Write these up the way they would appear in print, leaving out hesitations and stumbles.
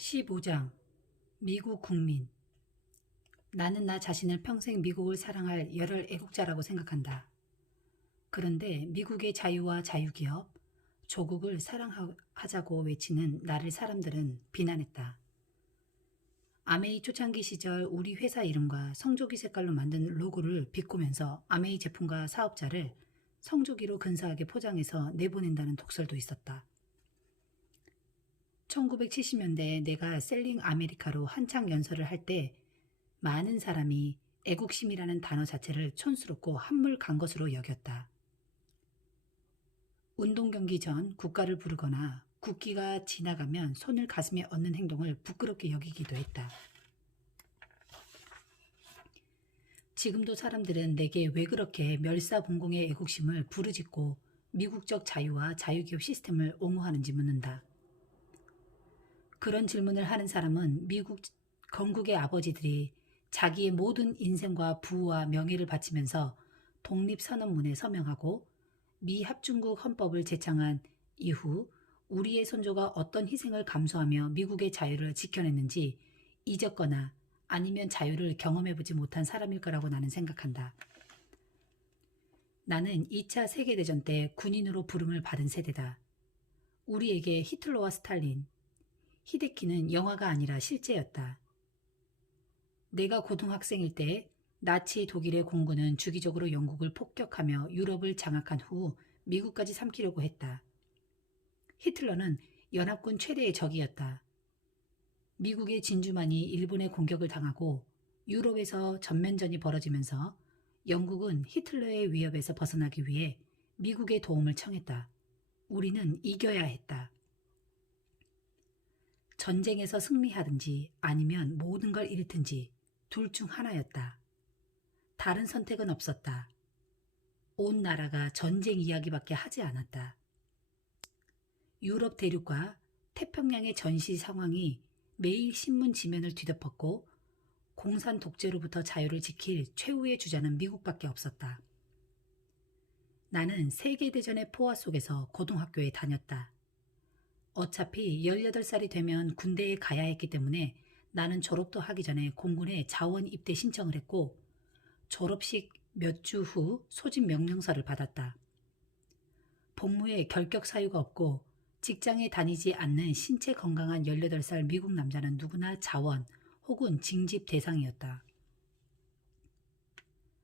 15장 미국 국민. 나는 나 자신을 평생 미국을 사랑할 열혈 애국자라고 생각한다. 그런데 미국의 자유와 자유기업, 조국을 사랑하자고 외치는 나를 사람들은 비난했다. 아메이 초창기 시절 우리 회사 이름과 성조기 색깔로 만든 로고를 비꼬면서 아메이 제품과 사업자를 성조기로 근사하게 포장해서 내보낸다는 독설도 있었다. 1970년대에 내가 셀링 아메리카로 한창 연설을 할 때 많은 사람이 애국심이라는 단어 자체를 촌스럽고 한물 간 것으로 여겼다. 운동 경기 전 국가를 부르거나 국기가 지나가면 손을 가슴에 얹는 행동을 부끄럽게 여기기도 했다. 지금도 사람들은 내게 왜 그렇게 멸사봉공의 애국심을 부르짖고 미국적 자유와 자유기업 시스템을 옹호하는지 묻는다. 그런 질문을 하는 사람은 미국 건국의 아버지들이 자기의 모든 인생과 부와 명예를 바치면서 독립선언문에 서명하고 미합중국 헌법을 제창한 이후 우리의 선조가 어떤 희생을 감수하며 미국의 자유를 지켜냈는지 잊었거나 아니면 자유를 경험해보지 못한 사람일 거라고 나는 생각한다. 나는 2차 세계대전 때 군인으로 부름을 받은 세대다. 우리에게 히틀러와 스탈린, 히데키는 영화가 아니라 실제였다. 내가 고등학생일 때 나치 독일의 공군은 주기적으로 영국을 폭격하며 유럽을 장악한 후 미국까지 삼키려고 했다. 히틀러는 연합군 최대의 적이었다. 미국의 진주만이 일본의 공격을 당하고 유럽에서 전면전이 벌어지면서 영국은 히틀러의 위협에서 벗어나기 위해 미국의 도움을 청했다. 우리는 이겨야 했다. 전쟁에서 승리하든지 아니면 모든 걸 잃든지 둘 중 하나였다. 다른 선택은 없었다. 온 나라가 전쟁 이야기밖에 하지 않았다. 유럽 대륙과 태평양의 전시 상황이 매일 신문 지면을 뒤덮었고 공산 독재로부터 자유를 지킬 최후의 주자는 미국밖에 없었다. 나는 세계대전의 포화 속에서 고등학교에 다녔다. 어차피 18살이 되면 군대에 가야 했기 때문에 나는 졸업도 하기 전에 공군에 자원 입대 신청을 했고 졸업식 몇 주 후 소집 명령서를 받았다. 복무에 결격 사유가 없고 직장에 다니지 않는 신체 건강한 18살 미국 남자는 누구나 자원 혹은 징집 대상이었다.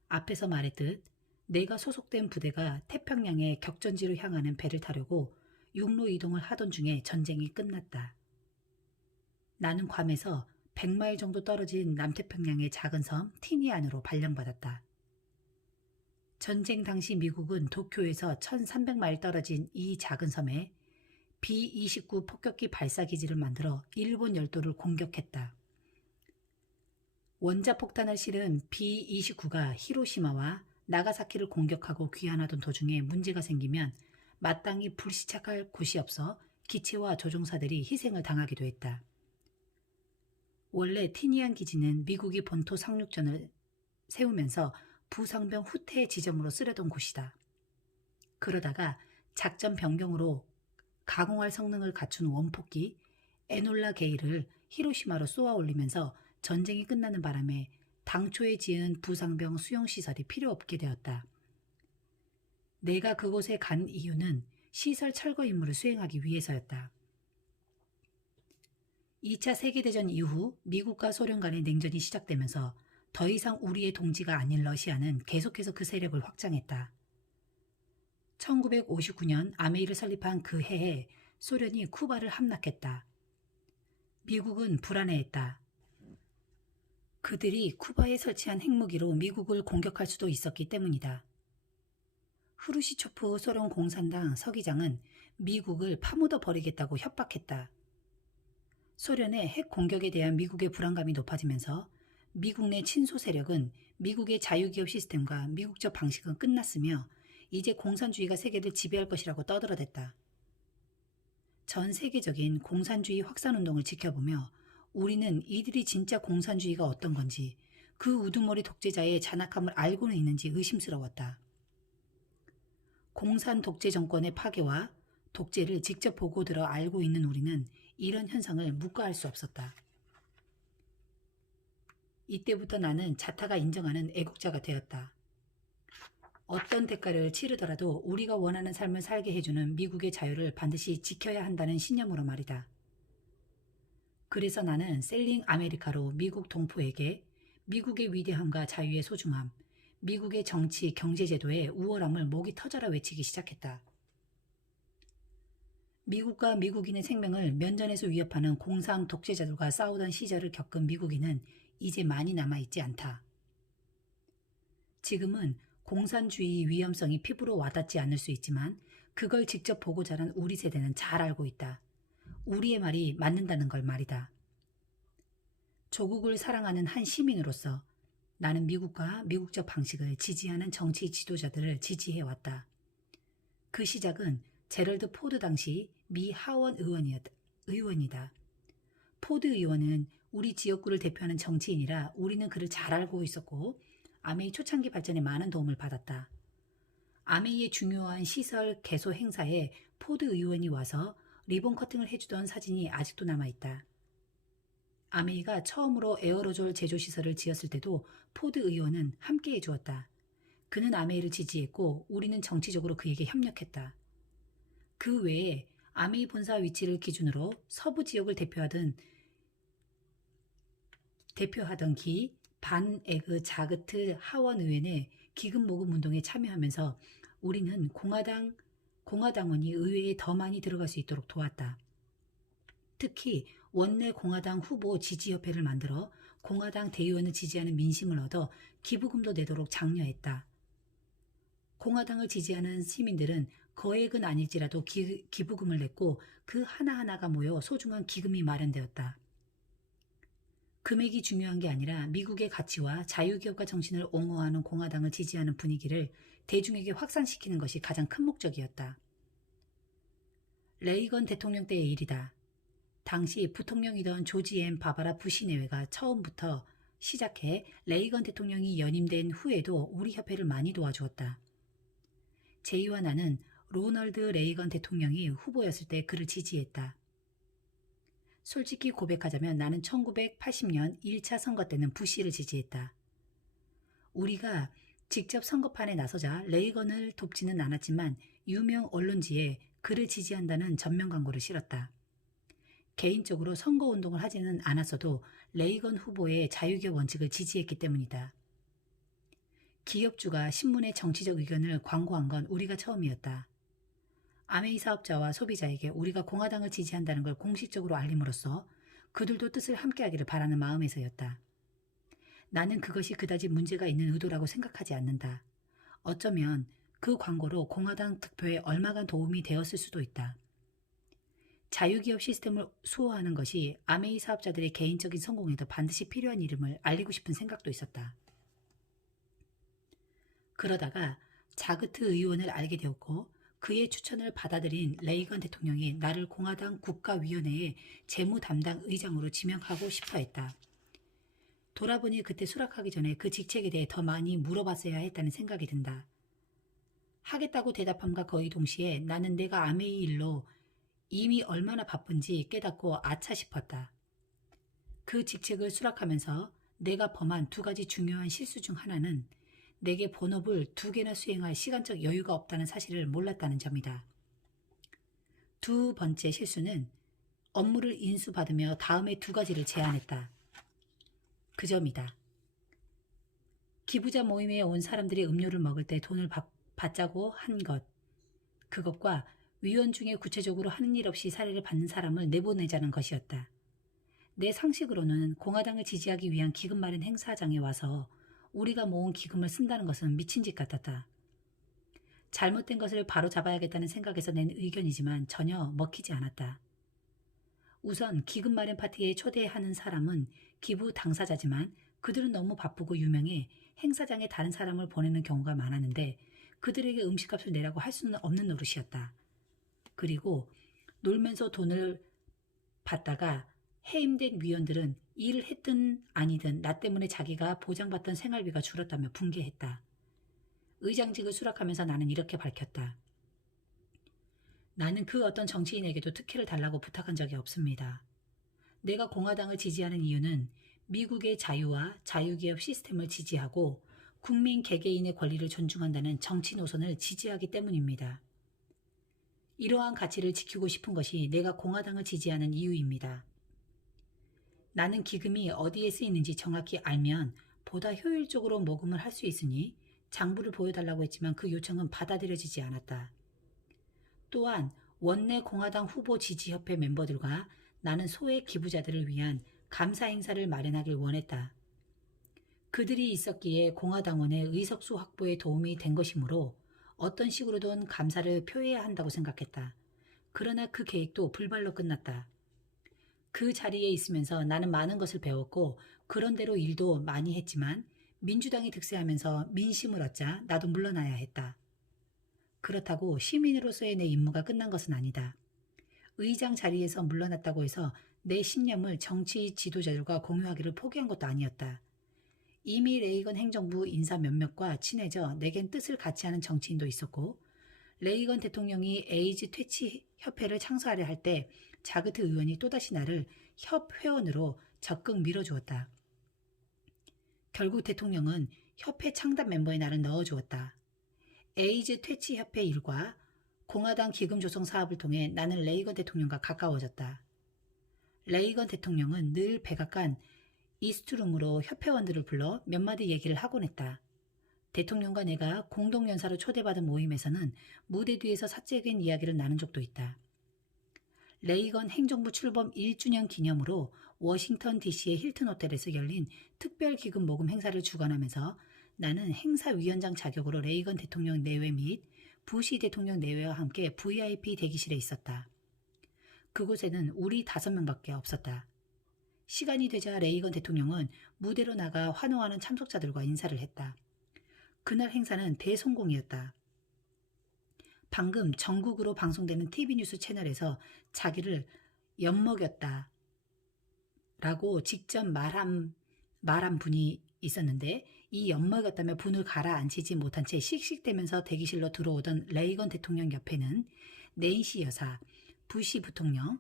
앞에서 말했듯 내가 소속된 부대가 태평양의 격전지로 향하는 배를 타려고 육로 이동을 하던 중에 전쟁이 끝났다. 나는 괌에서 100마일 정도 떨어진 남태평양의 작은 섬 티니안으로 발령받았다. 전쟁 당시 미국은 도쿄에서 1300마일 떨어진 이 작은 섬에 B-29 폭격기 발사기지를 만들어 일본 열도를 공격했다. 원자폭탄을 실은 B-29가 히로시마와 나가사키를 공격하고 귀환하던 도중에 문제가 생기면 마땅히 불시착할 곳이 없어 기체와 조종사들이 희생을 당하기도 했다. 원래 티니안 기지는 미국이 본토 상륙전을 세우면서 부상병 후퇴 지점으로 쓰려던 곳이다. 그러다가 작전 변경으로 가공할 성능을 갖춘 원폭기 에놀라 게이를 히로시마로 쏘아 올리면서 전쟁이 끝나는 바람에 당초에 지은 부상병 수용시설이 필요 없게 되었다. 내가 그곳에 간 이유는 시설 철거 임무를 수행하기 위해서였다. 2차 세계대전 이후 미국과 소련 간의 냉전이 시작되면서 더 이상 우리의 동지가 아닌 러시아는 계속해서 그 세력을 확장했다. 1959년 아메이를 설립한 그 해에 소련이 쿠바를 함락했다. 미국은 불안해했다. 그들이 쿠바에 설치한 핵무기로 미국을 공격할 수도 있었기 때문이다. 후르시초프 소련 공산당 서기장은 미국을 파묻어 버리겠다고 협박했다. 소련의 핵 공격에 대한 미국의 불안감이 높아지면서 미국 내 친소 세력은 미국의 자유기업 시스템과 미국적 방식은 끝났으며 이제 공산주의가 세계를 지배할 것이라고 떠들어댔다. 전 세계적인 공산주의 확산운동을 지켜보며 우리는 이들이 진짜 공산주의가 어떤 건지 그 우두머리 독재자의 잔악함을 알고는 있는지 의심스러웠다. 공산 독재 정권의 파괴와 독재를 직접 보고 들어 알고 있는 우리는 이런 현상을 묵과할 수 없었다. 이때부터 나는 자타가 인정하는 애국자가 되었다. 어떤 대가를 치르더라도 우리가 원하는 삶을 살게 해주는 미국의 자유를 반드시 지켜야 한다는 신념으로 말이다. 그래서 나는 셀링 아메리카로 미국 동포에게 미국의 위대함과 자유의 소중함, 미국의 정치, 경제제도의 우월함을 목이 터져라 외치기 시작했다. 미국과 미국인의 생명을 면전에서 위협하는 공산 독재자들과 싸우던 시절을 겪은 미국인은 이제 많이 남아있지 않다. 지금은 공산주의 위험성이 피부로 와닿지 않을 수 있지만 그걸 직접 보고 자란 우리 세대는 잘 알고 있다. 우리의 말이 맞는다는 걸 말이다. 조국을 사랑하는 한 시민으로서 나는 미국과 미국적 방식을 지지하는 정치 지도자들을 지지해왔다. 그 시작은 제럴드 포드 당시 미 하원 의원이다. 포드 의원은 우리 지역구를 대표하는 정치인이라 우리는 그를 잘 알고 있었고 아메이 초창기 발전에 많은 도움을 받았다. 아메이의 중요한 시설 개소 행사에 포드 의원이 와서 리본 커팅을 해주던 사진이 아직도 남아있다. 아메이가 처음으로 에어로졸 제조시설을 지었을 때도 포드 의원은 함께해 주었다. 그는 아메이를 지지했고 우리는 정치적으로 그에게 협력했다. 그 외에 아메이 본사 위치를 기준으로 서부 지역을 대표하던 기 반에그 자그트 하원 의원의 기금 모금 운동에 참여하면서 우리는 공화당원이 의회에 더 많이 들어갈 수 있도록 도왔다. 특히 원내 공화당 후보 지지협회를 만들어 공화당 대의원을 지지하는 민심을 얻어 기부금도 내도록 장려했다. 공화당을 지지하는 시민들은 거액은 아닐지라도 기부금을 냈고 그 하나하나가 모여 소중한 기금이 마련되었다. 금액이 중요한 게 아니라 미국의 가치와 자유기업가 정신을 옹호하는 공화당을 지지하는 분위기를 대중에게 확산시키는 것이 가장 큰 목적이었다. 레이건 대통령 때의 일이다. 당시 부통령이던 조지 엠 바바라 부시 내외가 처음부터 시작해 레이건 대통령이 연임된 후에도 우리 협회를 많이 도와주었다. 제이와 나는 로널드 레이건 대통령이 후보였을 때 그를 지지했다. 솔직히 고백하자면 나는 1980년 1차 선거 때는 부시를 지지했다. 우리가 직접 선거판에 나서자 레이건을 돕지는 않았지만 유명 언론지에 그를 지지한다는 전면 광고를 실었다. 개인적으로 선거운동을 하지는 않았어도 레이건 후보의 자유기업 원칙을 지지했기 때문이다. 기업주가 신문에 정치적 의견을 광고한 건 우리가 처음이었다. 아메이 사업자와 소비자에게 우리가 공화당을 지지한다는 걸 공식적으로 알림으로써 그들도 뜻을 함께하기를 바라는 마음에서였다. 나는 그것이 그다지 문제가 있는 의도라고 생각하지 않는다. 어쩌면 그 광고로 공화당 득표에 얼마간 도움이 되었을 수도 있다. 자유기업 시스템을 수호하는 것이 아메이 사업자들의 개인적인 성공에도 반드시 필요한 일임을 알리고 싶은 생각도 있었다. 그러다가 자그트 의원을 알게 되었고 그의 추천을 받아들인 레이건 대통령이 나를 공화당 국가위원회의 재무 담당 의장으로 지명하고 싶어 했다. 돌아보니 그때 수락하기 전에 그 직책에 대해 더 많이 물어봤어야 했다는 생각이 든다. 하겠다고 대답함과 거의 동시에 나는 내가 아메이 일로 이미 얼마나 바쁜지 깨닫고 아차 싶었다. 그 직책을 수락하면서 내가 범한 두 가지 중요한 실수 중 하나는 내게 본업을 2개나 수행할 시간적 여유가 없다는 사실을 몰랐다는 점이다. 두 번째 실수는 업무를 인수받으며 다음에 2가지를 제안했다. 그 점이다. 기부자 모임에 온 사람들이 음료를 먹을 때 돈을 받자고 한 것. 그것과 위원 중에 구체적으로 하는 일 없이 사례를 받는 사람을 내보내자는 것이었다. 내 상식으로는 공화당을 지지하기 위한 기금 마련 행사장에 와서 우리가 모은 기금을 쓴다는 것은 미친 짓 같았다. 잘못된 것을 바로 잡아야겠다는 생각에서 낸 의견이지만 전혀 먹히지 않았다. 우선 기금 마련 파티에 초대하는 사람은 기부 당사자지만 그들은 너무 바쁘고 유명해 행사장에 다른 사람을 보내는 경우가 많았는데 그들에게 음식값을 내라고 할 수는 없는 노릇이었다. 그리고 놀면서 돈을 받다가 해임된 위원들은 일을 했든 아니든 나 때문에 자기가 보장받던 생활비가 줄었다며 분개했다. 의장직을 수락하면서 나는 이렇게 밝혔다. 나는 그 어떤 정치인에게도 특혜를 달라고 부탁한 적이 없습니다. 내가 공화당을 지지하는 이유는 미국의 자유와 자유기업 시스템을 지지하고 국민 개개인의 권리를 존중한다는 정치 노선을 지지하기 때문입니다. 이러한 가치를 지키고 싶은 것이 내가 공화당을 지지하는 이유입니다. 나는 기금이 어디에 쓰이는지 정확히 알면 보다 효율적으로 모금을 할 수 있으니 장부를 보여달라고 했지만 그 요청은 받아들여지지 않았다. 또한 원내 공화당 후보 지지협회 멤버들과 나는 소액 기부자들을 위한 감사 행사를 마련하길 원했다. 그들이 있었기에 공화당원의 의석수 확보에 도움이 된 것이므로 어떤 식으로든 감사를 표해야 한다고 생각했다. 그러나 그 계획도 불발로 끝났다. 그 자리에 있으면서 나는 많은 것을 배웠고 그런대로 일도 많이 했지만 민주당이 득세하면서 민심을 얻자 나도 물러나야 했다. 그렇다고 시민으로서의 내 임무가 끝난 것은 아니다. 의장 자리에서 물러났다고 해서 내 신념을 정치 지도자들과 공유하기를 포기한 것도 아니었다. 이미 레이건 행정부 인사 몇몇과 친해져 내겐 뜻을 같이 하는 정치인도 있었고 레이건 대통령이 에이즈 퇴치 협회를 창설하려 할 때 자그트 의원이 또다시 나를 협회원으로 적극 밀어주었다. 결국 대통령은 협회 창단 멤버에 나를 넣어주었다. 에이즈 퇴치 협회 일과 공화당 기금 조성 사업을 통해 나는 레이건 대통령과 가까워졌다. 레이건 대통령은 늘 백악관 이스트룸으로 협회원들을 불러 몇 마디 얘기를 하곤 했다. 대통령과 내가 공동연사로 초대받은 모임에서는 무대 뒤에서 사적인 이야기를 나눈 적도 있다. 레이건 행정부 출범 1주년 기념으로 워싱턴 DC의 힐튼 호텔에서 열린 특별 기금 모금 행사를 주관하면서 나는 행사위원장 자격으로 레이건 대통령 내외 및 부시 대통령 내외와 함께 VIP 대기실에 있었다. 그곳에는 우리 5명밖에 없었다. 시간이 되자 레이건 대통령은 무대로 나가 환호하는 참석자들과 인사를 했다. 그날 행사는 대성공이었다. 방금 전국으로 방송되는 TV뉴스 채널에서 자기를 엿먹였다 라고 직접 말한 분이 있었는데 이 엿먹였다며 분을 가라앉히지 못한 채 씩씩대면서 대기실로 들어오던 레이건 대통령 옆에는 낸시 여사, 부시 부통령,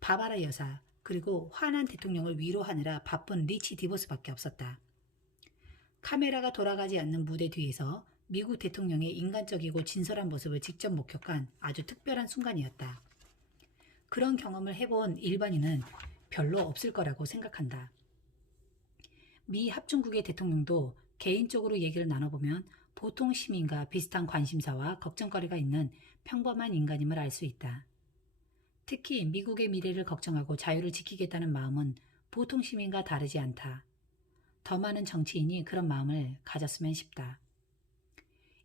바바라 여사 그리고 화난 대통령을 위로하느라 바쁜 리치 디보스밖에 없었다. 카메라가 돌아가지 않는 무대 뒤에서 미국 대통령의 인간적이고 진솔한 모습을 직접 목격한 아주 특별한 순간이었다. 그런 경험을 해본 일반인은 별로 없을 거라고 생각한다. 미 합중국의 대통령도 개인적으로 얘기를 나눠보면 보통 시민과 비슷한 관심사와 걱정거리가 있는 평범한 인간임을 알 수 있다. 특히 미국의 미래를 걱정하고 자유를 지키겠다는 마음은 보통 시민과 다르지 않다. 더 많은 정치인이 그런 마음을 가졌으면 싶다.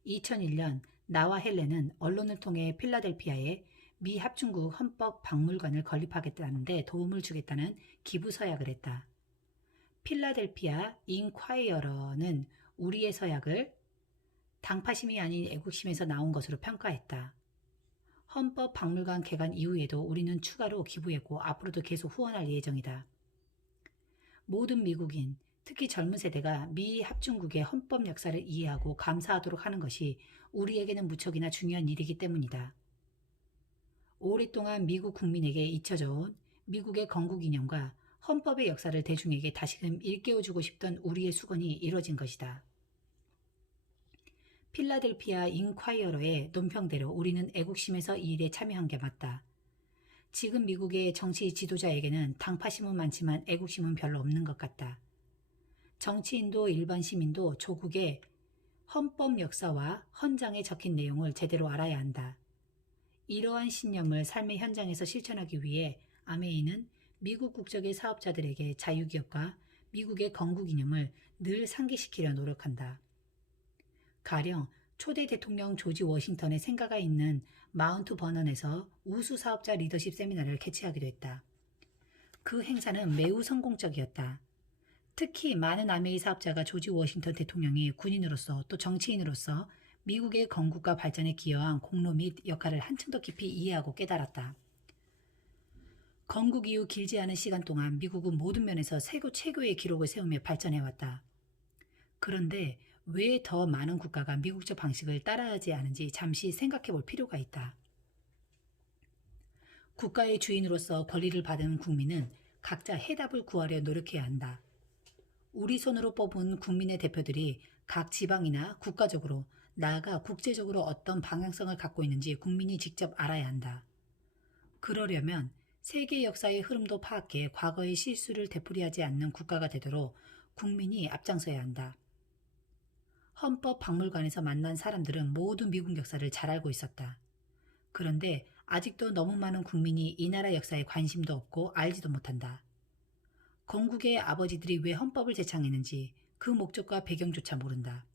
2001년 나와 헬렌은 언론을 통해 필라델피아에 미 합중국 헌법 박물관을 건립하겠다는데 도움을 주겠다는 기부 서약을 했다. 필라델피아 인콰이어러는 우리의 서약을 당파심이 아닌 애국심에서 나온 것으로 평가했다. 헌법 박물관 개관 이후에도 우리는 추가로 기부했고 앞으로도 계속 후원할 예정이다. 모든 미국인, 특히 젊은 세대가 미 합중국의 헌법 역사를 이해하고 감사하도록 하는 것이 우리에게는 무척이나 중요한 일이기 때문이다. 오랫동안 미국 국민에게 잊혀져 온 미국의 건국이념과 헌법의 역사를 대중에게 다시금 일깨워주고 싶던 우리의 수건이 이뤄진 것이다. 필라델피아 인콰이어러의 논평대로 우리는 애국심에서 이 일에 참여한 게 맞다. 지금 미국의 정치 지도자에게는 당파심은 많지만 애국심은 별로 없는 것 같다. 정치인도 일반 시민도 조국의 헌법 역사와 헌장에 적힌 내용을 제대로 알아야 한다. 이러한 신념을 삶의 현장에서 실천하기 위해 아메이는 미국 국적의 사업자들에게 자유기업과 미국의 건국이념을 늘 상기시키려 노력한다. 가령 초대 대통령 조지 워싱턴의 생가가 있는 마운트 버넌에서 우수 사업자 리더십 세미나를 개최하기도 했다. 그 행사는 매우 성공적이었다. 특히 많은 아메이 사업자가 조지 워싱턴 대통령이 군인으로서 또 정치인으로서 미국의 건국과 발전에 기여한 공로 및 역할을 한층 더 깊이 이해하고 깨달았다. 건국 이후 길지 않은 시간 동안 미국은 모든 면에서 최고의 기록을 세우며 발전해왔다. 그런데 왜 더 많은 국가가 미국적 방식을 따라하지 않은지 잠시 생각해 볼 필요가 있다. 국가의 주인으로서 권리를 받은 국민은 각자 해답을 구하려 노력해야 한다. 우리 손으로 뽑은 국민의 대표들이 각 지방이나 국가적으로 나아가 국제적으로 어떤 방향성을 갖고 있는지 국민이 직접 알아야 한다. 그러려면 세계 역사의 흐름도 파악해 과거의 실수를 되풀이하지 않는 국가가 되도록 국민이 앞장서야 한다. 헌법박물관에서 만난 사람들은 모두 미국 역사를 잘 알고 있었다. 그런데 아직도 너무 많은 국민이 이 나라 역사에 관심도 없고 알지도 못한다. 건국의 아버지들이 왜 헌법을 제창했는지 그 목적과 배경조차 모른다.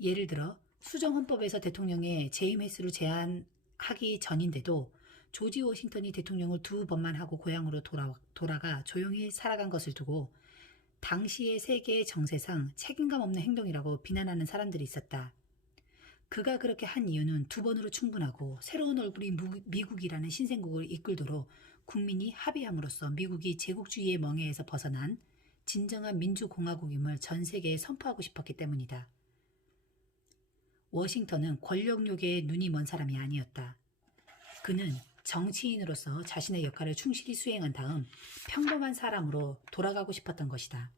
예를 들어 수정헌법에서 대통령의 재임 횟수를 제한하기 전인데도 조지 워싱턴이 대통령을 2번만 하고 고향으로 돌아가 조용히 살아간 것을 두고 당시의 세계의 정세상 책임감 없는 행동이라고 비난하는 사람들이 있었다. 그가 그렇게 한 이유는 2번으로 충분하고 새로운 얼굴이 미국이라는 신생국을 이끌도록 국민이 합의함으로써 미국이 제국주의의 멍에에서 벗어난 진정한 민주공화국임을 전 세계에 선포하고 싶었기 때문이다. 워싱턴은 권력욕에 눈이 먼 사람이 아니었다. 그는 정치인으로서 자신의 역할을 충실히 수행한 다음 평범한 사람으로 돌아가고 싶었던 것이다.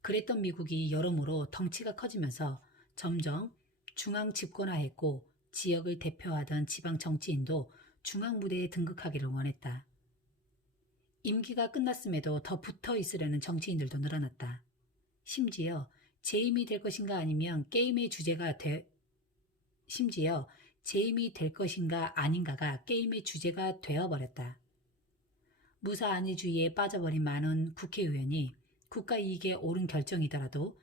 그랬던 미국이 여러모로 덩치가 커지면서 점점 중앙 집권화했고 지역을 대표하던 지방 정치인도 중앙 무대에 등극하기를 원했다. 임기가 끝났음에도 더 붙어 있으려는 정치인들도 늘어났다. 심지어 재임이 될 것인가 아니면 재임이 될 것인가 아닌가가 게임의 주제가 되어버렸다. 무사안위주의에 빠져버린 많은 국회의원이 국가 이익에 옳은 결정이더라도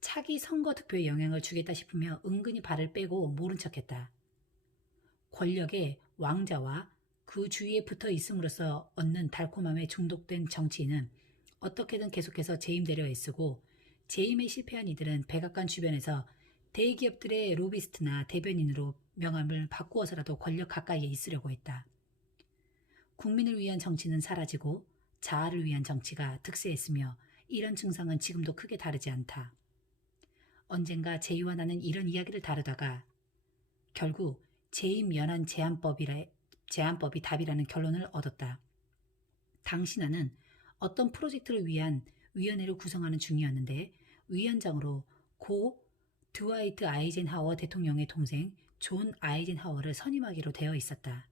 차기 선거 득표에 영향을 주겠다 싶으며 은근히 발을 빼고 모른 척했다. 권력의 왕자와 그 주위에 붙어 있음으로써 얻는 달콤함에 중독된 정치인은 어떻게든 계속해서 재임되려 애쓰고 재임에 실패한 이들은 백악관 주변에서 대기업들의 로비스트나 대변인으로 명함을 바꾸어서라도 권력 가까이에 있으려고 했다. 국민을 위한 정치는 사라지고 자아를 위한 정치가 득세했으며 이런 증상은 지금도 크게 다르지 않다. 언젠가 제이와 나는 이런 이야기를 다루다가 결국 재임 연한 제한법이 답이라는 결론을 얻었다. 당시 나는 어떤 프로젝트를 위한 위원회를 구성하는 중이었는데 위원장으로 고 드와이트 아이젠하워 대통령의 동생 존 아이젠하워를 선임하기로 되어 있었다.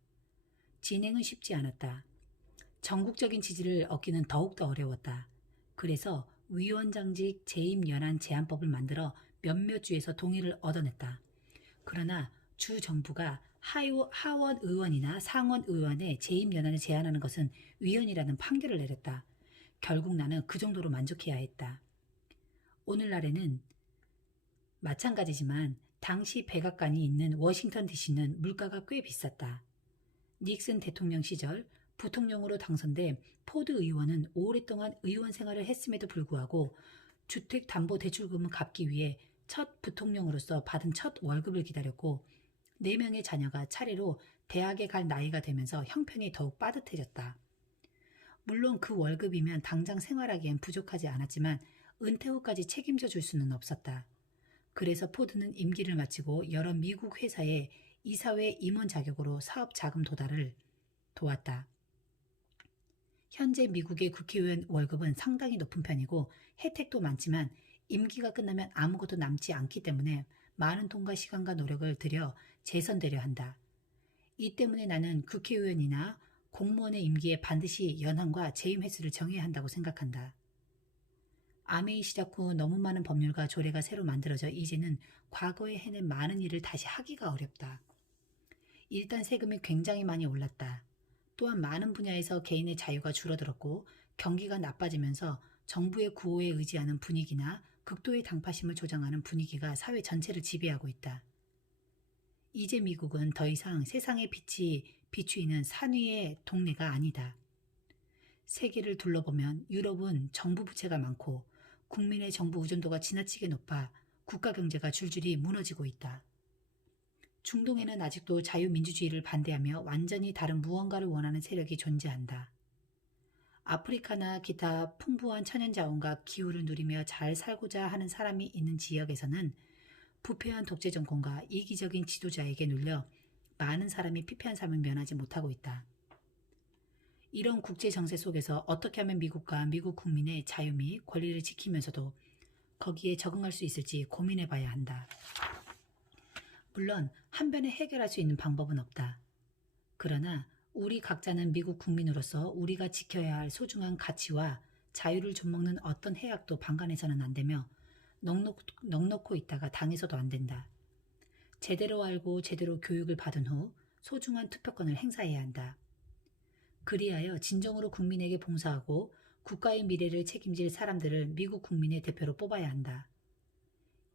진행은 쉽지 않았다. 전국적인 지지를 얻기는 더욱더 어려웠다. 그래서 위원장직 재임 연한 제한법을 만들어 몇몇 주에서 동의를 얻어냈다. 그러나 주 정부가 하원 의원이나 상원 의원의 재임 연한을 제한하는 것은 위헌이라는 판결을 내렸다. 결국 나는 그 정도로 만족해야 했다. 오늘날에는 마찬가지지만 당시 백악관이 있는 워싱턴 DC는 물가가 꽤 비쌌다. 닉슨 대통령 시절 부통령으로 당선된 포드 의원은 오랫동안 의원 생활을 했음에도 불구하고 주택담보대출금을 갚기 위해 첫 부통령으로서 받은 첫 월급을 기다렸고 4명의 자녀가 차례로 대학에 갈 나이가 되면서 형편이 더욱 빠듯해졌다. 물론 그 월급이면 당장 생활하기엔 부족하지 않았지만 은퇴 후까지 책임져 줄 수는 없었다. 그래서 포드는 임기를 마치고 여러 미국 회사의 이사회 임원 자격으로 사업 자금 도달을 도왔다. 현재 미국의 국회의원 월급은 상당히 높은 편이고 혜택도 많지만 임기가 끝나면 아무것도 남지 않기 때문에 많은 돈과 시간과 노력을 들여 재선되려 한다. 이 때문에 나는 국회의원이나 공무원의 임기에 반드시 연한과 재임 횟수를 정해야 한다고 생각한다. 아메이 시작 후 너무 많은 법률과 조례가 새로 만들어져 이제는 과거에 해낸 많은 일을 다시 하기가 어렵다. 일단 세금이 굉장히 많이 올랐다. 또한 많은 분야에서 개인의 자유가 줄어들었고 경기가 나빠지면서 정부의 구호에 의지하는 분위기나 극도의 당파심을 조장하는 분위기가 사회 전체를 지배하고 있다. 이제 미국은 더 이상 세상의 빛이 비추이는 산 위의 동네가 아니다. 세계를 둘러보면 유럽은 정부 부채가 많고 국민의 정부 의존도가 지나치게 높아 국가 경제가 줄줄이 무너지고 있다. 중동에는 아직도 자유민주주의를 반대하며 완전히 다른 무언가를 원하는 세력이 존재한다. 아프리카나 기타 풍부한 천연자원과 기후를 누리며 잘 살고자 하는 사람이 있는 지역에서는 부패한 독재 정권과 이기적인 지도자에게 눌려 많은 사람이 피폐한 삶을 면하지 못하고 있다. 이런 국제 정세 속에서 어떻게 하면 미국과 미국 국민의 자유 및 권리를 지키면서도 거기에 적응할 수 있을지 고민해 봐야 한다. 물론 한 번에 해결할 수 있는 방법은 없다. 그러나 우리 각자는 미국 국민으로서 우리가 지켜야 할 소중한 가치와 자유를 좀먹는 어떤 해악도 방관해서는 안 되며 넉넉고 있다가 당해서도 안 된다. 제대로 알고 제대로 교육을 받은 후 소중한 투표권을 행사해야 한다. 그리하여 진정으로 국민에게 봉사하고 국가의 미래를 책임질 사람들을 미국 국민의 대표로 뽑아야 한다.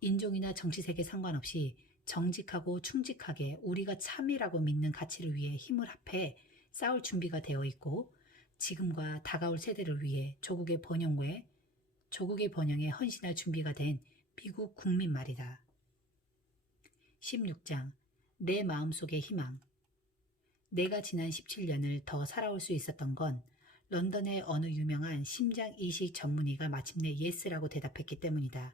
인종이나 정치색에 상관없이 정직하고 충직하게 우리가 참이라고 믿는 가치를 위해 힘을 합해 싸울 준비가 되어 있고 지금과 다가올 세대를 위해 조국의 번영에 헌신할 준비가 된 미국 국민 말이다. 16장 내 마음속의 희망. 내가 지난 17년을 더 살아올 수 있었던 건 런던의 어느 유명한 심장 이식 전문의가 마침내 예스라고 대답했기 때문이다.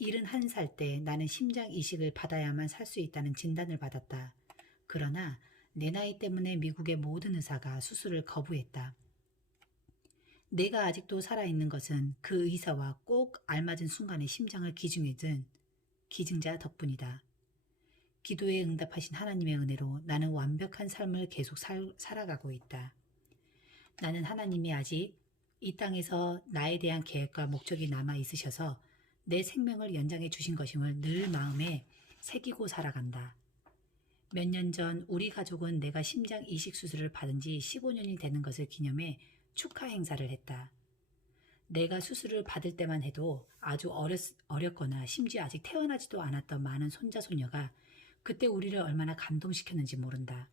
71살 때 나는 심장 이식을 받아야만 살 수 있다는 진단을 받았다. 그러나 내 나이 때문에 미국의 모든 의사가 수술을 거부했다. 내가 아직도 살아있는 것은 그 의사와 꼭 알맞은 순간에 심장을 기증해준 기증자 덕분이다. 기도에 응답하신 하나님의 은혜로 나는 완벽한 삶을 계속 살아가고 있다. 나는 하나님이 아직 이 땅에서 나에 대한 계획과 목적이 남아 있으셔서 내 생명을 연장해 주신 것임을 늘 마음에 새기고 살아간다. 몇 년 전 우리 가족은 내가 심장 이식 수술을 받은 지 15년이 되는 것을 기념해 축하 행사를 했다. 내가 수술을 받을 때만 해도 아주 어렸거나 심지어 아직 태어나지도 않았던 많은 손자 손녀가 그때 우리를 얼마나 감동시켰는지 모른다.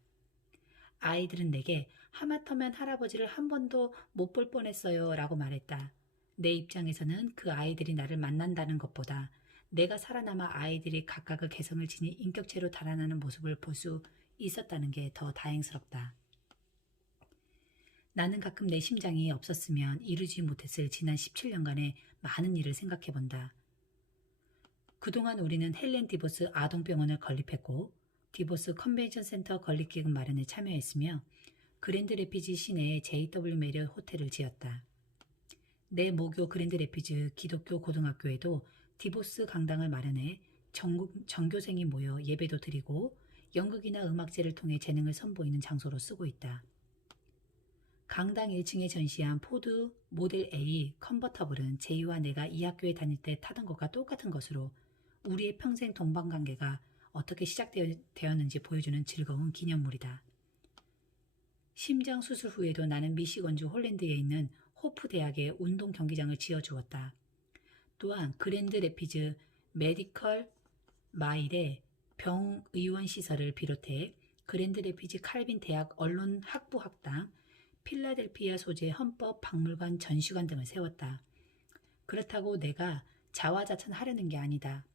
아이들은 내게 하마터면 할아버지를 한 번도 못 볼 뻔했어요 라고 말했다. 내 입장에서는 그 아이들이 나를 만난다는 것보다 내가 살아남아 아이들이 각각의 개성을 지닌 인격체로 달아나는 모습을 볼 수 있었다는 게 더 다행스럽다. 나는 가끔 내 심장이 없었으면 이루지 못했을 지난 17년간의 많은 일을 생각해 본다. 그동안 우리는 헬렌 디보스 아동병원을 건립했고 디보스 컨벤션 센터 건립기금 마련에 참여했으며 그랜드 레피지 시내에 JW 메리엇 호텔을 지었다. 내 모교 그랜드 레피즈 기독교 고등학교에도 디보스 강당을 마련해 전교생이 모여 예배도 드리고 연극이나 음악제를 통해 재능을 선보이는 장소로 쓰고 있다. 강당 1층에 전시한 포드 모델 A 컨버터블은 제이와 내가 이 학교에 다닐 때 타던 것과 똑같은 것으로 우리의 평생 동반관계가 어떻게 시작되었는지 보여주는 즐거운 기념물이다. 심장 수술 후에도 나는 미시건주 홀랜드에 있는 호프 대학에 운동 경기장을 지어주었다. 또한 그랜드 레피즈 메디컬 마일의 병의원 시설을 비롯해 그랜드 레피즈 칼빈 대학 언론 학부 학당, 필라델피아 소재 헌법 박물관 전시관 등을 세웠다. 그렇다고 내가 자화자찬하려는 게 아니다.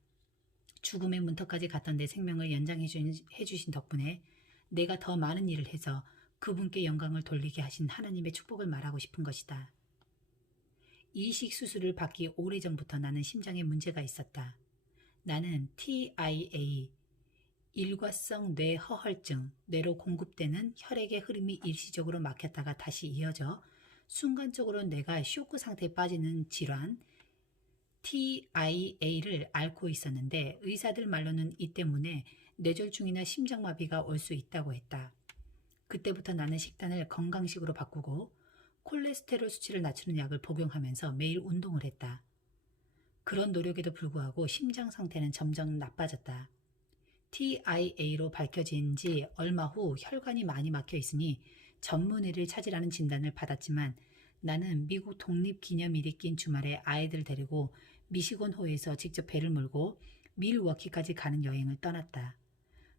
죽음의 문턱까지 갔던 내 생명을 연장해 주신 덕분에 내가 더 많은 일을 해서 그분께 영광을 돌리게 하신 하나님의 축복을 말하고 싶은 것이다. 이식 수술을 받기 오래전부터 나는 심장에 문제가 있었다. 나는 TIA, 일과성 뇌허혈증, 뇌로 공급되는 혈액의 흐름이 일시적으로 막혔다가 다시 이어져 순간적으로 뇌가 쇼크 상태에 빠지는 질환 TIA를 앓고 있었는데 의사들 말로는 이 때문에 뇌졸중이나 심장마비가 올 수 있다고 했다. 그때부터 나는 식단을 건강식으로 바꾸고 콜레스테롤 수치를 낮추는 약을 복용하면서 매일 운동을 했다. 그런 노력에도 불구하고 심장 상태는 점점 나빠졌다. TIA로 밝혀진 지 얼마 후 혈관이 많이 막혀 있으니 전문의를 찾으라는 진단을 받았지만 나는 미국 독립기념일이 낀 주말에 아이들 데리고 미시건호에서 직접 배를 몰고 밀워키까지 가는 여행을 떠났다.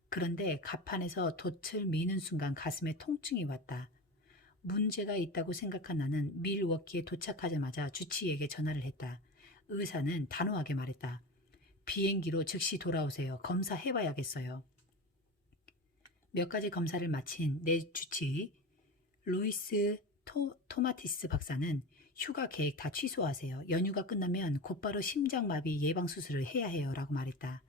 그런데 갑판에서 돛을 미는 순간 가슴에 통증이 왔다. 문제가 있다고 생각한 나는 밀워키에 도착하자마자 주치의에게 전화를 했다. 의사는 단호하게 말했다. 비행기로 즉시 돌아오세요. 검사해봐야겠어요. 몇 가지 검사를 마친 내 주치의 루이스 토마티스 박사는 휴가 계획 다 취소하세요. 연휴가 끝나면 곧바로 심장마비 예방수술을 해야 해요. 라고 말했다.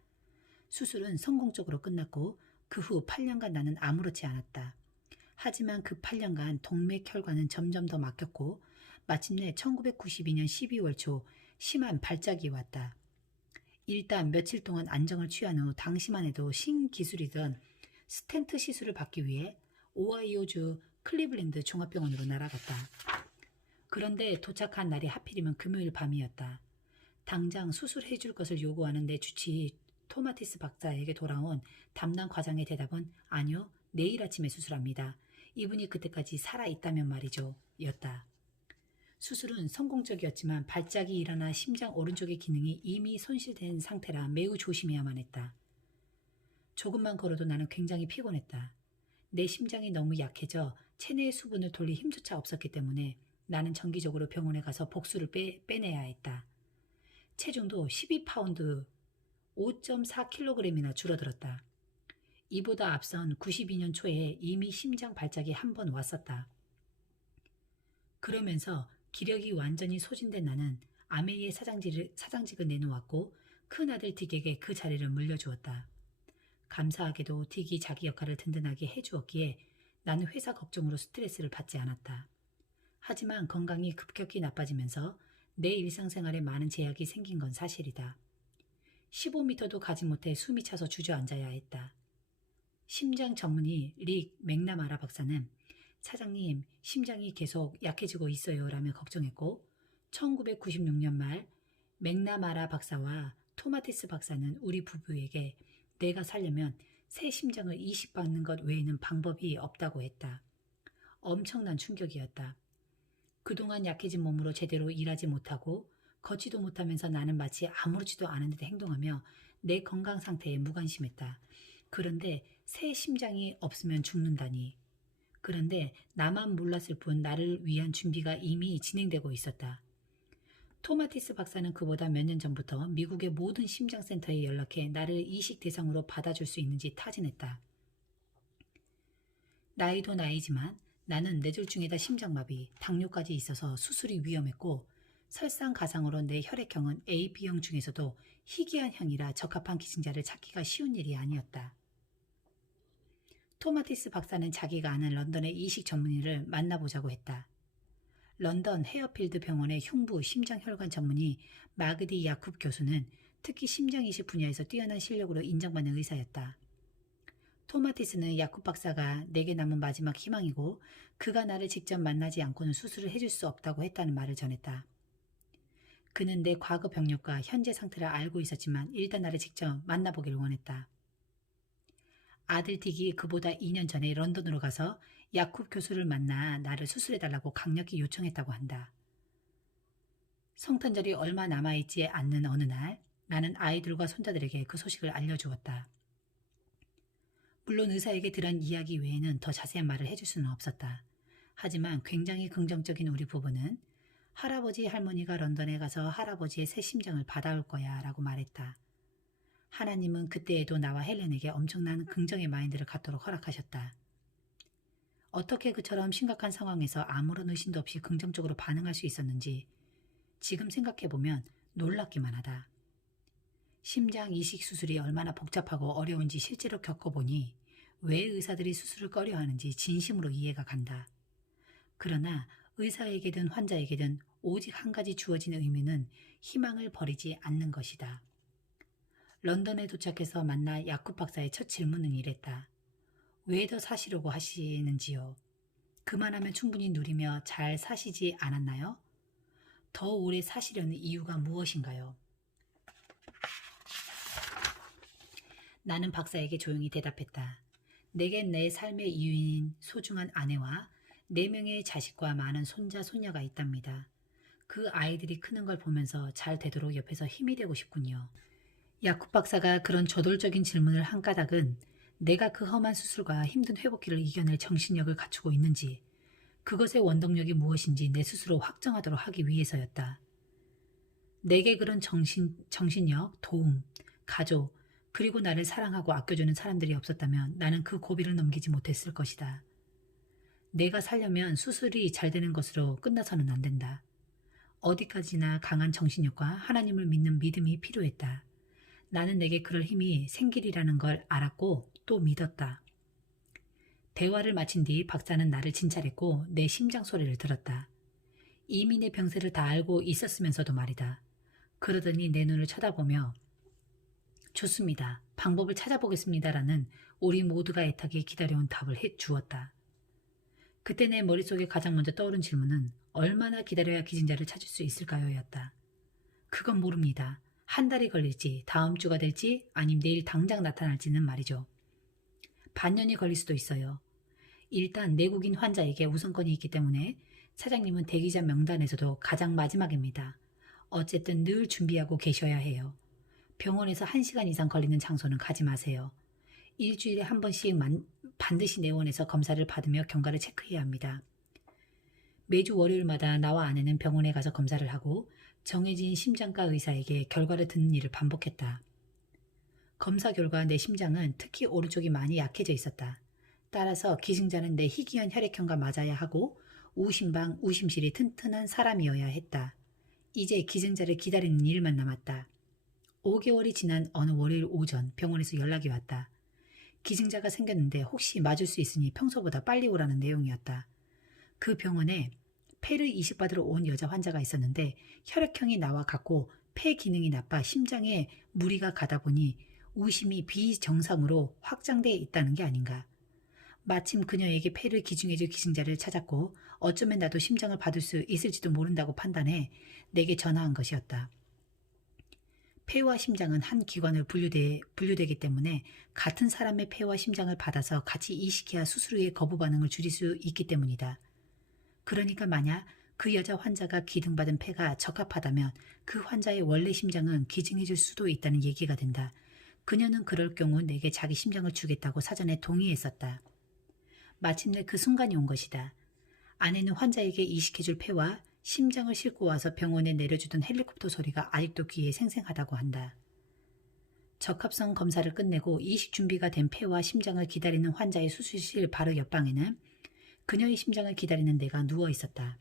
수술은 성공적으로 끝났고 그 후 8년간 나는 아무렇지 않았다. 하지만 그 8년간 동맥혈관은 점점 더 막혔고 마침내 1992년 12월 초 심한 발작이 왔다. 일단 며칠 동안 안정을 취한 후 당시만 해도 신기술이던 스텐트 시술을 받기 위해 오하이오주 클리블랜드 종합병원으로 날아갔다. 그런데 도착한 날이 하필이면 금요일 밤이었다. 당장 수술해 줄 것을 요구하는 내 주치의 토마티스 박사에게 돌아온 담당 과장의 대답은 아니요, 내일 아침에 수술합니다. 이분이 그때까지 살아있다면 말이죠. 였다. 수술은 성공적이었지만 발작이 일어나 심장 오른쪽의 기능이 이미 손실된 상태라 매우 조심해야만 했다. 조금만 걸어도 나는 굉장히 피곤했다. 내 심장이 너무 약해져 체내의 수분을 돌릴 힘조차 없었기 때문에 나는 정기적으로 병원에 가서 복수를 빼내야 했다. 체중도 12파운드 5.4kg이나 줄어들었다. 이보다 앞선 92년 초에 이미 심장 발작이 한 번 왔었다. 그러면서 기력이 완전히 소진된 나는 아메이의 사장직을 내놓았고 큰아들 딕에게 그 자리를 물려주었다. 감사하게도 딕이 자기 역할을 든든하게 해주었기에 나는 회사 걱정으로 스트레스를 받지 않았다. 하지만 건강이 급격히 나빠지면서 내 일상생활에 많은 제약이 생긴 건 사실이다. 15m도 가지 못해 숨이 차서 주저앉아야 했다. 심장 전문의 릭 맥나마라 박사는 사장님, 심장이 계속 약해지고 있어요 라며 걱정했고 1996년 말 맥나마라 박사와 토마티스 박사는 우리 부부에게 내가 살려면 새 심장을 이식받는 것 외에는 방법이 없다고 했다. 엄청난 충격이었다. 그동안 약해진 몸으로 제대로 일하지 못하고 걷지도 못하면서 나는 마치 아무렇지도 않은 듯 행동하며 내 건강 상태에 무관심했다. 그런데 새 심장이 없으면 죽는다니. 그런데 나만 몰랐을 뿐 나를 위한 준비가 이미 진행되고 있었다. 토마티스 박사는 그보다 몇 년 전부터 미국의 모든 심장센터에 연락해 나를 이식 대상으로 받아줄 수 있는지 타진했다. 나이도 나이지만 나는 뇌졸중에다 심장마비, 당뇨까지 있어서 수술이 위험했고 설상가상으로 내 혈액형은 AB형 중에서도 희귀한 형이라 적합한 기증자를 찾기가 쉬운 일이 아니었다. 토마티스 박사는 자기가 아는 런던의 이식 전문의를 만나보자고 했다. 런던 헤어필드 병원의 흉부 심장혈관 전문의 마그디 야쿱 교수는 특히 심장이식 분야에서 뛰어난 실력으로 인정받는 의사였다. 토마티스는 야쿱 박사가 내게 남은 마지막 희망이고 그가 나를 직접 만나지 않고는 수술을 해줄 수 없다고 했다는 말을 전했다. 그는 내 과거 병력과 현재 상태를 알고 있었지만 일단 나를 직접 만나보기를 원했다. 아들 딕이 그보다 2년 전에 런던으로 가서 야쿱 교수를 만나 나를 수술해달라고 강력히 요청했다고 한다. 성탄절이 얼마 남아있지 않는 어느 날 나는 아이들과 손자들에게 그 소식을 알려주었다. 물론 의사에게 들은 이야기 외에는 더 자세한 말을 해줄 수는 없었다. 하지만 굉장히 긍정적인 우리 부부는 할아버지 할머니가 런던에 가서 할아버지의 새 심장을 받아올 거야 라고 말했다. 하나님은 그때에도 나와 헬렌에게 엄청난 긍정의 마인드를 갖도록 허락하셨다. 어떻게 그처럼 심각한 상황에서 아무런 의심도 없이 긍정적으로 반응할 수 있었는지 지금 생각해보면 놀랍기만 하다. 심장 이식 수술이 얼마나 복잡하고 어려운지 실제로 겪어보니 왜 의사들이 수술을 꺼려하는지 진심으로 이해가 간다. 그러나 의사에게든 환자에게든 오직 한 가지 주어진 의무는 희망을 버리지 않는 것이다. 런던에 도착해서 만나 야쿱 박사의 첫 질문은 이랬다. 왜 더 사시려고 하시는지요? 그만하면 충분히 누리며 잘 사시지 않았나요? 더 오래 사시려는 이유가 무엇인가요? 나는 박사에게 조용히 대답했다. 내겐 내 삶의 이유인 소중한 아내와 4명의 자식과 많은 손자, 손녀가 있답니다. 그 아이들이 크는 걸 보면서 잘 되도록 옆에서 힘이 되고 싶군요. 야쿱 박사가 그런 저돌적인 질문을 한 까닭은 내가 그 험한 수술과 힘든 회복기를 이겨낼 정신력을 갖추고 있는지 그것의 원동력이 무엇인지 내 스스로 확정하도록 하기 위해서였다. 내게 그런 정신력, 도움, 가족, 그리고 나를 사랑하고 아껴주는 사람들이 없었다면 나는 그 고비를 넘기지 못했을 것이다. 내가 살려면 수술이 잘 되는 것으로 끝나서는 안 된다. 어디까지나 강한 정신력과 하나님을 믿는 믿음이 필요했다. 나는 내게 그럴 힘이 생기리라는 걸 알았고 또 믿었다. 대화를 마친 뒤 박사는 나를 진찰했고 내 심장 소리를 들었다. 이미 내 병세를 다 알고 있었으면서도 말이다. 그러더니 내 눈을 쳐다보며 좋습니다. 방법을 찾아보겠습니다라는 우리 모두가 애타게 기다려온 답을 해 주었다. 그때 내 머릿속에 가장 먼저 떠오른 질문은 얼마나 기다려야 기증자를 찾을 수 있을까요? 였다. 그건 모릅니다. 한 달이 걸릴지, 다음 주가 될지, 아님 내일 당장 나타날지는 말이죠. 반년이 걸릴 수도 있어요. 일단 내국인 환자에게 우선권이 있기 때문에 사장님은 대기자 명단에서도 가장 마지막입니다. 어쨌든 늘 준비하고 계셔야 해요. 병원에서 1시간 이상 걸리는 장소는 가지 마세요. 일주일에 한 번씩 반드시 내원해서 검사를 받으며 경과를 체크해야 합니다. 매주 월요일마다 나와 아내는 병원에 가서 검사를 하고 정해진 심장과 의사에게 결과를 듣는 일을 반복했다. 검사 결과 내 심장은 특히 오른쪽이 많이 약해져 있었다. 따라서 기증자는 내 희귀한 혈액형과 맞아야 하고 우심방, 우심실이 튼튼한 사람이어야 했다. 이제 기증자를 기다리는 일만 남았다. 5개월이 지난 어느 월요일 오전 병원에서 연락이 왔다. 기증자가 생겼는데 혹시 맞을 수 있으니 평소보다 빨리 오라는 내용이었다. 그 병원에 폐를 이식받으러 온 여자 환자가 있었는데 혈액형이 나와 같고 폐 기능이 나빠 심장에 무리가 가다 보니 우심이 비정상으로 확장돼 있다는 게 아닌가. 마침 그녀에게 폐를 기증해줄 기증자를 찾았고 어쩌면 나도 심장을 받을 수 있을지도 모른다고 판단해 내게 전화한 것이었다. 폐와 심장은 한 기관을 분류되기 때문에 같은 사람의 폐와 심장을 받아서 같이 이식해야 수술 후의 거부 반응을 줄일 수 있기 때문이다. 그러니까 만약 그 여자 환자가 기증받은 폐가 적합하다면 그 환자의 원래 심장은 기증해줄 수도 있다는 얘기가 된다. 그녀는 그럴 경우 내게 자기 심장을 주겠다고 사전에 동의했었다. 마침내 그 순간이 온 것이다. 아내는 환자에게 이식해줄 폐와 심장을 싣고 와서 병원에 내려주던 헬리콥터 소리가 아직도 귀에 생생하다고 한다. 적합성 검사를 끝내고 이식 준비가 된 폐와 심장을 기다리는 환자의 수술실 바로 옆방에는 그녀의 심장을 기다리는 내가 누워 있었다.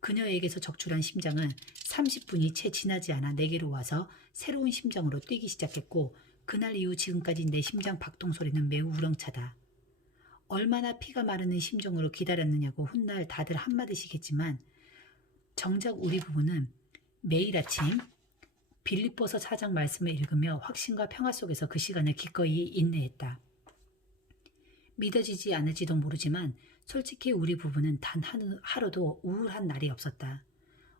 그녀에게서 적출한 심장은 30분이 채 지나지 않아 내게로 와서 새로운 심장으로 뛰기 시작했고 그날 이후 지금까지 내 심장 박동 소리는 매우 우렁차다. 얼마나 피가 마르는 심정으로 기다렸느냐고 훗날 다들 한마디씩 했지만 정작 우리 부부는 매일 아침 빌립보서 4장 말씀을 읽으며 확신과 평화 속에서 그 시간을 기꺼이 인내했다. 믿어지지 않을지도 모르지만 솔직히 우리 부부는 단 하루도 우울한 날이 없었다.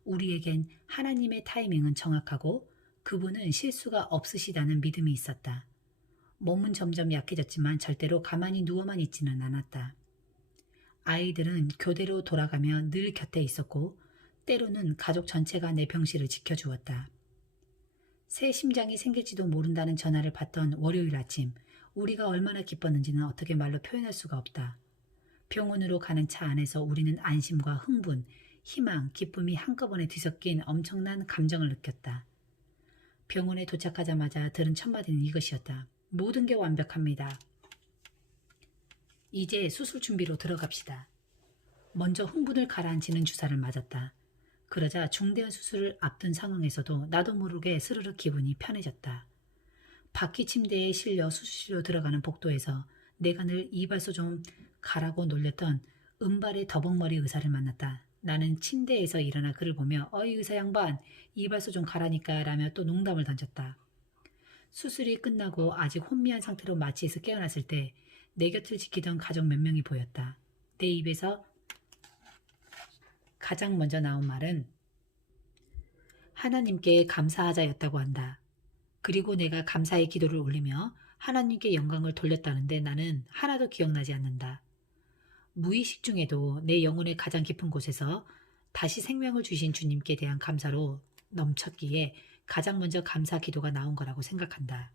우리에겐 하나님의 타이밍은 정확하고 그분은 실수가 없으시다는 믿음이 있었다. 몸은 점점 약해졌지만 절대로 가만히 누워만 있지는 않았다. 아이들은 교대로 돌아가며 늘 곁에 있었고 때로는 가족 전체가 내 병실을 지켜주었다. 새 심장이 생길지도 모른다는 전화를 받던 월요일 아침 우리가 얼마나 기뻤는지는 어떻게 말로 표현할 수가 없다. 병원으로 가는 차 안에서 우리는 안심과 흥분, 희망, 기쁨이 한꺼번에 뒤섞인 엄청난 감정을 느꼈다. 병원에 도착하자마자 들은 첫 마디는 이것이었다. 모든 게 완벽합니다. 이제 수술 준비로 들어갑시다. 먼저 흥분을 가라앉히는 주사를 맞았다. 그러자 중대한 수술을 앞둔 상황에서도 나도 모르게 스르륵 기분이 편해졌다. 바퀴 침대에 실려 수술실로 들어가는 복도에서 내가 늘 이발소 좀 가라고 놀렸던 은발의 더벅머리 의사를 만났다. 나는 침대에서 일어나 그를 보며 어이 의사 양반 이발소 좀 가라니까 라며 또 농담을 던졌다. 수술이 끝나고 아직 혼미한 상태로 마취에서 깨어났을 때 내 곁을 지키던 가족 몇 명이 보였다. 내 입에서 가장 먼저 나온 말은 하나님께 감사하자였다고 한다. 그리고 내가 감사의 기도를 올리며 하나님께 영광을 돌렸다는데 나는 하나도 기억나지 않는다. 무의식 중에도 내 영혼의 가장 깊은 곳에서 다시 생명을 주신 주님께 대한 감사로 넘쳤기에 가장 먼저 감사 기도가 나온 거라고 생각한다.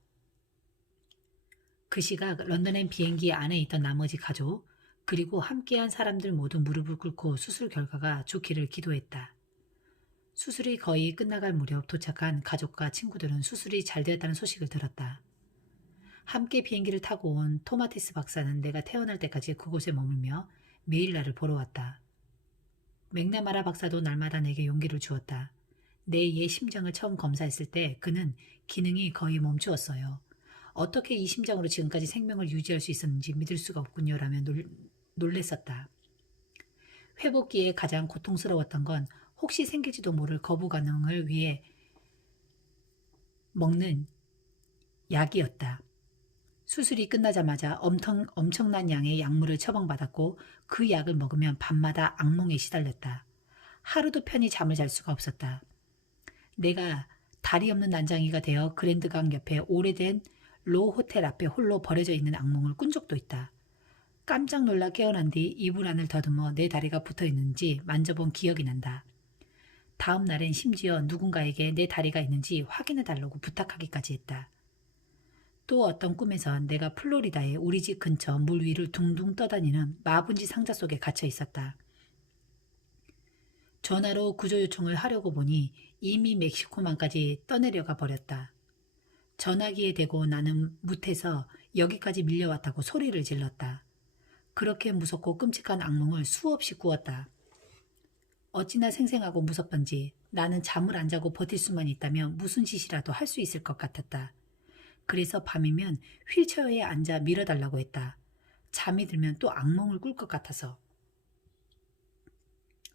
그 시각 런던행 비행기 안에 있던 나머지 가족 그리고 함께한 사람들 모두 무릎을 꿇고 수술 결과가 좋기를 기도했다. 수술이 거의 끝나갈 무렵 도착한 가족과 친구들은 수술이 잘 되었다는 소식을 들었다. 함께 비행기를 타고 온 토마티스 박사는 내가 태어날 때까지 그곳에 머물며 매일 나를 보러 왔다. 맥나마라 박사도 날마다 내게 용기를 주었다. 내 옛 심장을 처음 검사했을 때 그는 기능이 거의 멈추었어요. 어떻게 이 심장으로 지금까지 생명을 유지할 수 있었는지 믿을 수가 없군요. 라며 놀랬었다. 회복기에 가장 고통스러웠던 건 혹시 생길지도 모를 거부 반응을 위해 먹는 약이었다. 수술이 끝나자마자 엄청난 양의 약물을 처방받았고 그 약을 먹으면 밤마다 악몽에 시달렸다. 하루도 편히 잠을 잘 수가 없었다. 내가 다리 없는 난장이가 되어 그랜드강 옆에 오래된 로 호텔 앞에 홀로 버려져 있는 악몽을 꾼 적도 있다. 깜짝 놀라 깨어난 뒤 이불 안을 더듬어 내 다리가 붙어 있는지 만져본 기억이 난다. 다음 날엔 심지어 누군가에게 내 다리가 있는지 확인해 달라고 부탁하기까지 했다. 또 어떤 꿈에선 내가 플로리다의 우리 집 근처 물 위를 둥둥 떠다니는 마분지 상자 속에 갇혀 있었다. 전화로 구조 요청을 하려고 보니 이미 멕시코만까지 떠내려가 버렸다. 전화기에 대고 나는 뭇해서 여기까지 밀려왔다고 소리를 질렀다. 그렇게 무섭고 끔찍한 악몽을 수없이 꾸었다. 어찌나 생생하고 무섭던지 나는 잠을 안 자고 버틸 수만 있다면 무슨 짓이라도 할 수 있을 것 같았다. 그래서 밤이면 휠체어에 앉아 밀어달라고 했다. 잠이 들면 또 악몽을 꿀 것 같아서.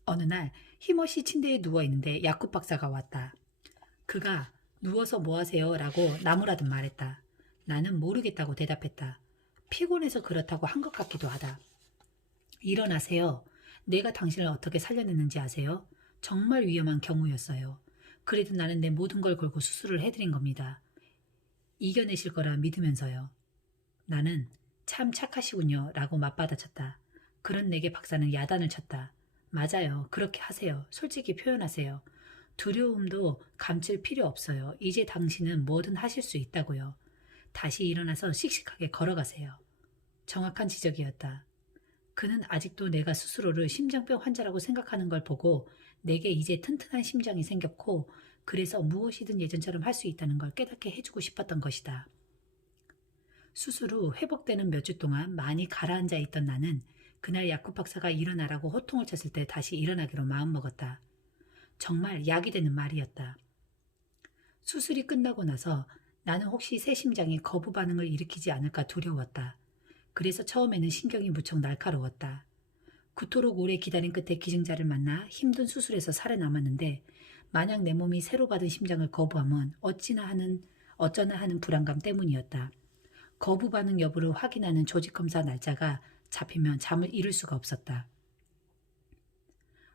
어느 날 힘없이 침대에 누워있는데 야쿠 박사가 왔다. 그가 누워서 뭐 하세요? 라고 나무라듯 말했다. 나는 모르겠다고 대답했다. 피곤해서 그렇다고 한 것 같기도 하다. 일어나세요. 내가 당신을 어떻게 살려냈는지 아세요? 정말 위험한 경우였어요. 그래도 나는 내 모든 걸 걸고 수술을 해드린 겁니다. 이겨내실 거라 믿으면서요. 나는 참 착하시군요. 라고 맞받아쳤다. 그런 내게 박사는 야단을 쳤다. 맞아요. 그렇게 하세요. 솔직히 표현하세요. 두려움도 감출 필요 없어요. 이제 당신은 뭐든 하실 수 있다고요. 다시 일어나서 씩씩하게 걸어가세요. 정확한 지적이었다. 그는 아직도 내가 스스로를 심장병 환자라고 생각하는 걸 보고 내게 이제 튼튼한 심장이 생겼고 그래서 무엇이든 예전처럼 할 수 있다는 걸 깨닫게 해주고 싶었던 것이다. 수술 후 회복되는 몇 주 동안 많이 가라앉아 있던 나는 그날 야쿠 박사가 일어나라고 호통을 쳤을 때 다시 일어나기로 마음먹었다. 정말 약이 되는 말이었다. 수술이 끝나고 나서 나는 혹시 새 심장이 거부 반응을 일으키지 않을까 두려웠다. 그래서 처음에는 신경이 무척 날카로웠다. 그토록 오래 기다린 끝에 기증자를 만나 힘든 수술에서 살아남았는데 만약 내 몸이 새로 받은 심장을 거부하면 어쩌나 하는 불안감 때문이었다. 거부 반응 여부를 확인하는 조직검사 날짜가 잡히면 잠을 이룰 수가 없었다.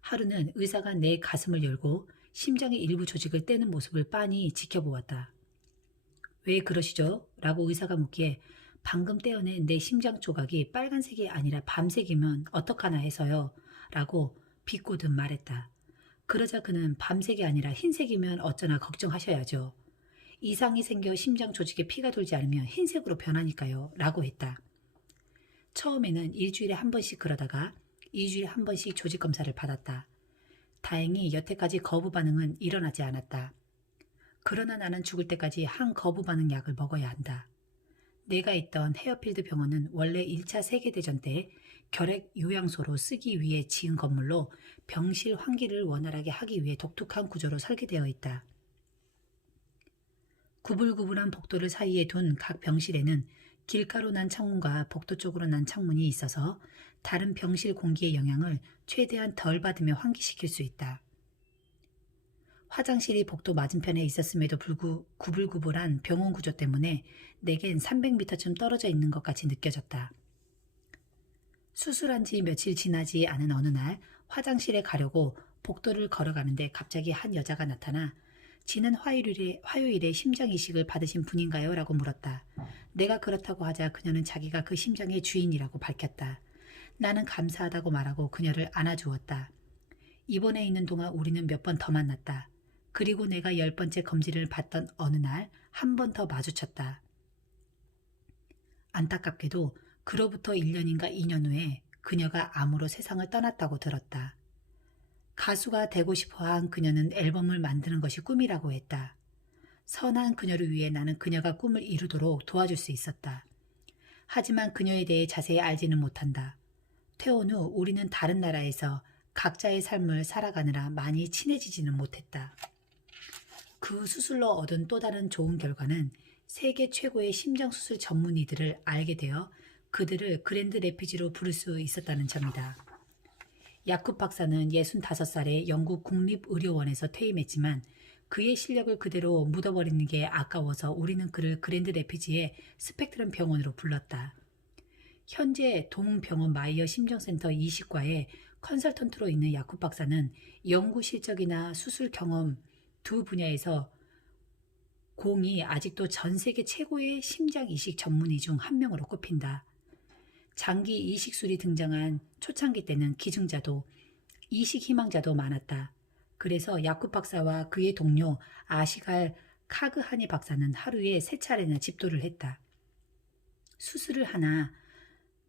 하루는 의사가 내 가슴을 열고 심장의 일부 조직을 떼는 모습을 빤히 지켜보았다. 왜 그러시죠? 라고 의사가 묻기에 방금 떼어낸 내 심장 조각이 빨간색이 아니라 밤색이면 어떡하나 해서요. 라고 비꼬듯 말했다. 그러자 그는 밤색이 아니라 흰색이면 어쩌나 걱정하셔야죠. 이상이 생겨 심장 조직에 피가 돌지 않으면 흰색으로 변하니까요. 라고 했다. 처음에는 일주일에 한 번씩 그러다가 2주일에 한 번씩 조직 검사를 받았다. 다행히 여태까지 거부 반응은 일어나지 않았다. 그러나 나는 죽을 때까지 한 거부 반응 약을 먹어야 한다. 내가 있던 헤어필드 병원은 원래 1차 세계대전 때 결핵 요양소로 쓰기 위해 지은 건물로 병실 환기를 원활하게 하기 위해 독특한 구조로 설계되어 있다. 구불구불한 복도를 사이에 둔 각 병실에는 길가로 난 창문과 복도 쪽으로 난 창문이 있어서 다른 병실 공기의 영향을 최대한 덜 받으며 환기시킬 수 있다. 화장실이 복도 맞은편에 있었음에도 구불구불한 병원 구조 때문에 내겐 300m쯤 떨어져 있는 것 같이 느껴졌다. 수술한 지 며칠 지나지 않은 어느 날 화장실에 가려고 복도를 걸어가는데 갑자기 한 여자가 나타나 지난 화요일에 심장 이식을 받으신 분인가요? 라고 물었다. 내가 그렇다고 하자 그녀는 자기가 그 심장의 주인이라고 밝혔다. 나는 감사하다고 말하고 그녀를 안아주었다. 입원해 있는 동안 우리는 몇 번 더 만났다. 그리고 내가 10번째 검진을 받던 어느 날 한 번 더 마주쳤다. 안타깝게도 그로부터 1년인가 2년 후에 그녀가 암으로 세상을 떠났다고 들었다. 가수가 되고 싶어한 그녀는 앨범을 만드는 것이 꿈이라고 했다. 선한 그녀를 위해 나는 그녀가 꿈을 이루도록 도와줄 수 있었다. 하지만 그녀에 대해 자세히 알지는 못한다. 퇴원 후 우리는 다른 나라에서 각자의 삶을 살아가느라 많이 친해지지는 못했다. 그 수술로 얻은 또 다른 좋은 결과는 세계 최고의 심장수술 전문의들을 알게 되어 그들을 그랜드 레피지로 부를 수 있었다는 점이다. 야쿠 박사는 65살에 영국 국립의료원에서 퇴임했지만 그의 실력을 그대로 묻어버리는 게 아까워서 우리는 그를 그랜드 레피지의 스펙트럼 병원으로 불렀다. 현재 동병원 마이어 심정센터 이식과의 컨설턴트로 있는 야쿠 박사는 연구 실적이나 수술 경험 두 분야에서 공이 아직도 전 세계 최고의 심장 이식 전문의 중 한 명으로 꼽힌다. 장기 이식술이 등장한 초창기 때는 기증자도 이식 희망자도 많았다. 그래서 야쿠 박사와 그의 동료 아시갈 카그하니 박사는 하루에 3차례나 집도를 했다. 수술을 하나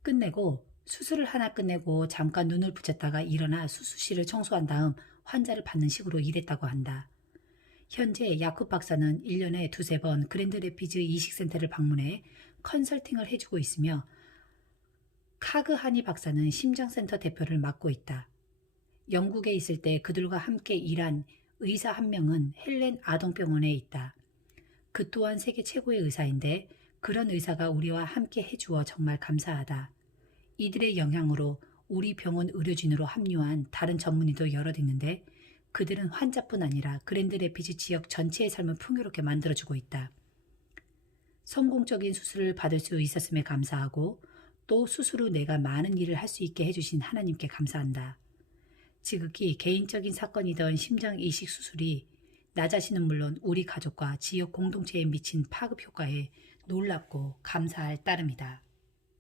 끝내고 잠깐 눈을 붙였다가 일어나 수술실을 청소한 다음 환자를 받는 식으로 일했다고 한다. 현재 야쿠 박사는 1년에 2~3번 그랜드 레피즈 이식센터를 방문해 컨설팅을 해주고 있으며 카그하니 박사는 심장센터 대표를 맡고 있다. 영국에 있을 때 그들과 함께 일한 의사 한 명은 헬렌 아동병원에 있다. 그 또한 세계 최고의 의사인데 그런 의사가 우리와 함께 해주어 정말 감사하다. 이들의 영향으로 우리 병원 의료진으로 합류한 다른 전문의도 여럿 있는데 그들은 환자뿐 아니라 그랜드 레피지 지역 전체의 삶을 풍요롭게 만들어주고 있다. 성공적인 수술을 받을 수 있었음에 감사하고 또 수술 후 내가 많은 일을 할 수 있게 해주신 하나님께 감사한다. 지극히 개인적인 사건이던 심장 이식 수술이 나 자신은 물론 우리 가족과 지역 공동체에 미친 파급 효과에 놀랍고 감사할 따름이다.